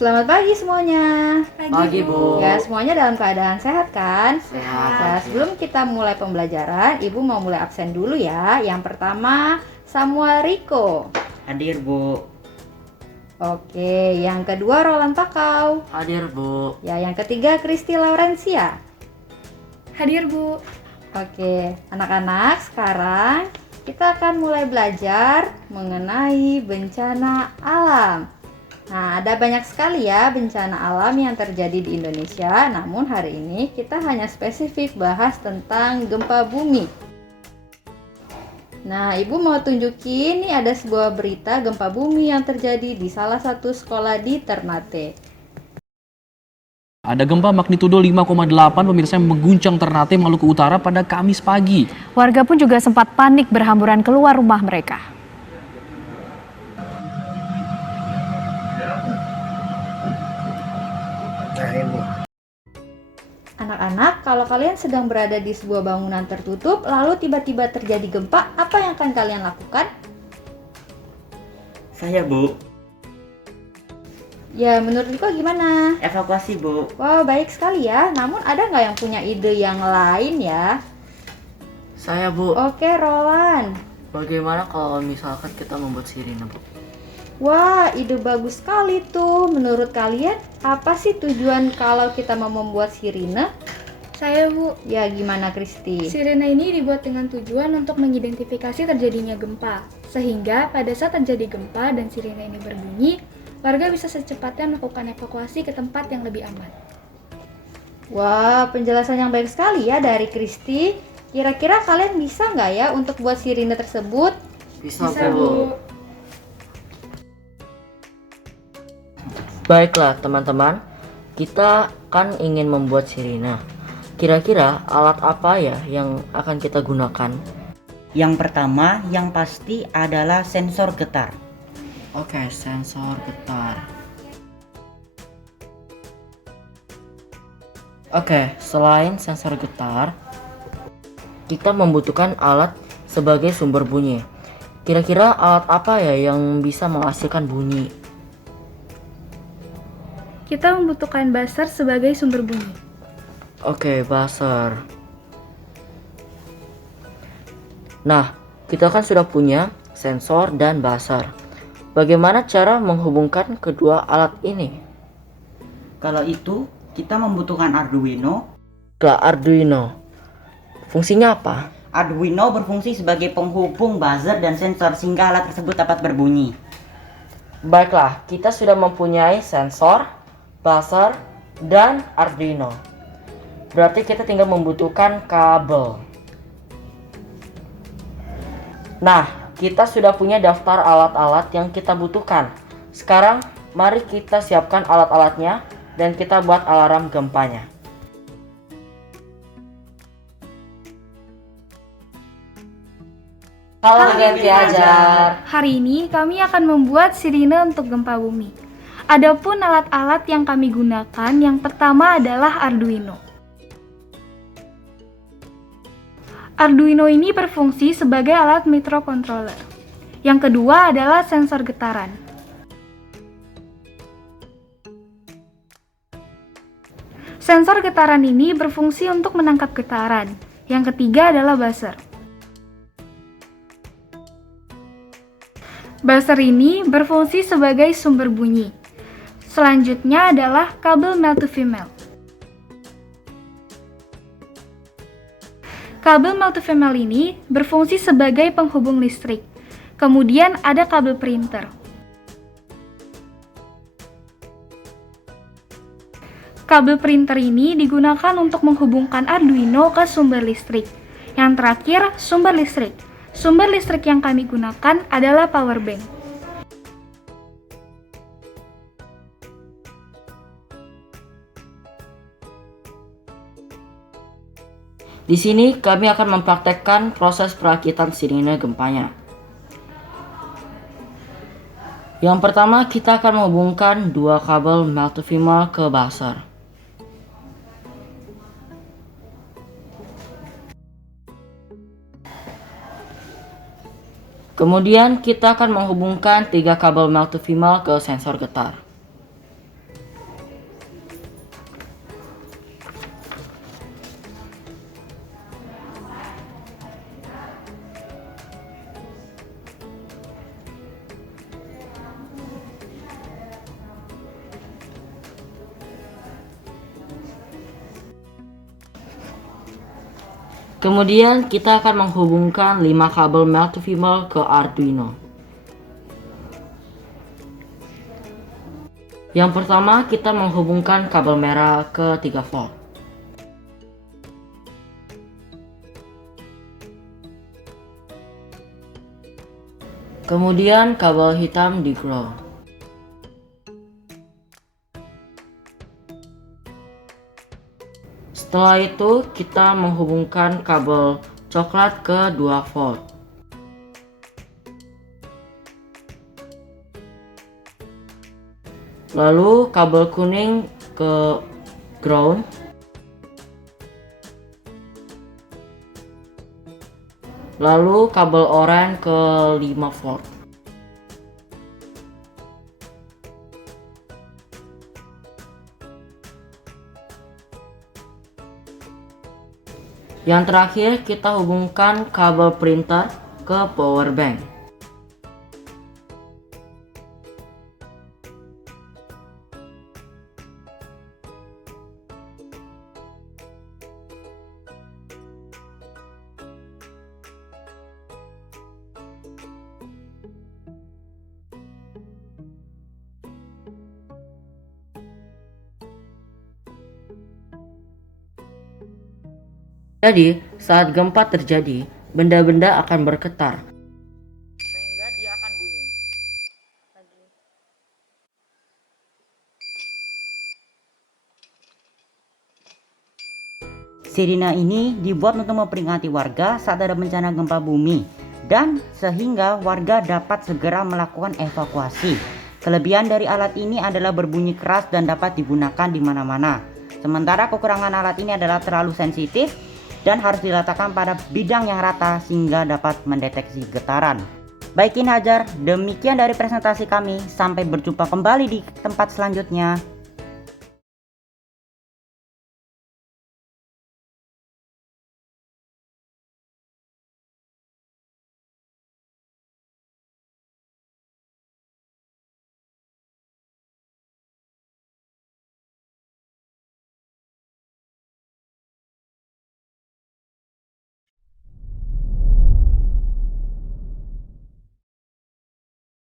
Selamat pagi semuanya. Pagi, Bu. Ya, semuanya dalam keadaan sehat kan? Sehat. Nah, sebelum kita mulai pembelajaran, Ibu mau mulai absen dulu ya. Yang pertama, Samuel Rico. Hadir, Bu. Oke, yang kedua Roland Pakau. Hadir, Bu. Ya, yang ketiga Kristi Laurencia. Hadir, Bu. Oke, anak-anak, sekarang kita akan mulai belajar mengenai bencana alam. Nah, ada banyak sekali ya bencana alam yang terjadi di Indonesia. Namun hari ini kita hanya spesifik bahas tentang gempa bumi. Nah, Ibu mau tunjukin nih ada sebuah berita gempa bumi yang terjadi di salah satu sekolah di Ternate. Ada gempa magnitudo 5,8 pemirsa yang mengguncang Ternate, Maluku Utara pada Kamis pagi. Warga pun juga sempat panik berhamburan keluar rumah mereka. Anak-anak, kalau kalian sedang berada di sebuah bangunan tertutup, lalu tiba-tiba terjadi gempa, apa yang akan kalian lakukan? Saya, Bu. Ya, menurut Riko gimana? Evakuasi, Bu. Wow, baik sekali ya. Namun ada nggak yang punya ide yang lain ya? Saya, Bu. Oke, Roland. Bagaimana kalau misalkan kita membuat sirine, Bu? Wah, ide bagus sekali tuh. Menurut kalian, apa sih tujuan kalau kita mau membuat sirine? Saya, Bu. Ya, gimana Kristi? Sirene ini dibuat dengan tujuan untuk mengidentifikasi terjadinya gempa. Sehingga pada saat terjadi gempa dan sirene ini berbunyi, warga bisa secepatnya melakukan evakuasi ke tempat yang lebih aman. Wah, penjelasan yang baik sekali ya dari Kristi. Kira-kira kalian bisa nggak ya untuk buat sirine tersebut? Bisa, Bisa, Bu. Baiklah, teman-teman. Kita kan ingin membuat sirine. Kira-kira alat apa ya yang akan kita gunakan? Yang pertama, yang pasti adalah sensor getar. Oke, sensor getar. Oke, selain sensor getar, kita membutuhkan alat sebagai sumber bunyi. Kira-kira alat apa ya yang bisa menghasilkan bunyi? Kita membutuhkan buzzer sebagai sumber bunyi. Oke, buzzer. Nah, kita kan sudah punya sensor dan buzzer. Bagaimana cara menghubungkan kedua alat ini? Kalau itu, kita membutuhkan Arduino. Arduino. Fungsinya apa? Arduino berfungsi sebagai penghubung buzzer dan sensor sehingga alat tersebut dapat berbunyi. Baiklah, kita sudah mempunyai sensor, buzzer, dan Arduino. Berarti kita tinggal membutuhkan kabel. Nah, kita sudah punya daftar alat-alat yang kita butuhkan. Sekarang, mari kita siapkan alat-alatnya dan kita buat alarm gempanya. Halo Ganti Ajar. Hari ini kami akan membuat sirine untuk gempa bumi. Adapun alat-alat yang kami gunakan, yang pertama adalah Arduino. Arduino ini berfungsi sebagai alat microcontroller. Yang kedua adalah sensor getaran. Sensor getaran ini berfungsi untuk menangkap getaran. Yang ketiga adalah buzzer. Buzzer ini berfungsi sebagai sumber bunyi. Selanjutnya adalah kabel male to female. Kabel male to female ini berfungsi sebagai penghubung listrik. Kemudian ada kabel printer. Kabel printer ini digunakan untuk menghubungkan Arduino ke sumber listrik. Yang terakhir, sumber listrik. Sumber listrik yang kami gunakan adalah power bank. Di sini kami akan mempraktekkan proses perakitan sirine gempanya. Yang pertama, kita akan menghubungkan dua kabel male to female ke buzzer. Kemudian kita akan menghubungkan 3 kabel male to female ke sensor getar. Kemudian kita akan menghubungkan 5 kabel male to female ke Arduino. Yang pertama kita menghubungkan kabel merah ke 3 volt. Kemudian kabel hitam di ground. Setelah itu kita menghubungkan kabel coklat ke 2 volt. Lalu kabel kuning ke ground. Lalu kabel oranye ke 5 volt. Yang terakhir kita hubungkan kabel printer ke power bank. Jadi, saat gempa terjadi, benda-benda akan bergetar. Sehingga dia akan bunyi. Sirine ini dibuat untuk memperingati warga saat ada bencana gempa bumi dan sehingga warga dapat segera melakukan evakuasi. Kelebihan dari alat ini adalah berbunyi keras dan dapat digunakan di mana-mana. Sementara kekurangan alat ini adalah terlalu sensitif dan harus diletakkan pada bidang yang rata sehingga dapat mendeteksi getaran. Baik Kin Hajar, demikian dari presentasi kami. Sampai berjumpa kembali di tempat selanjutnya.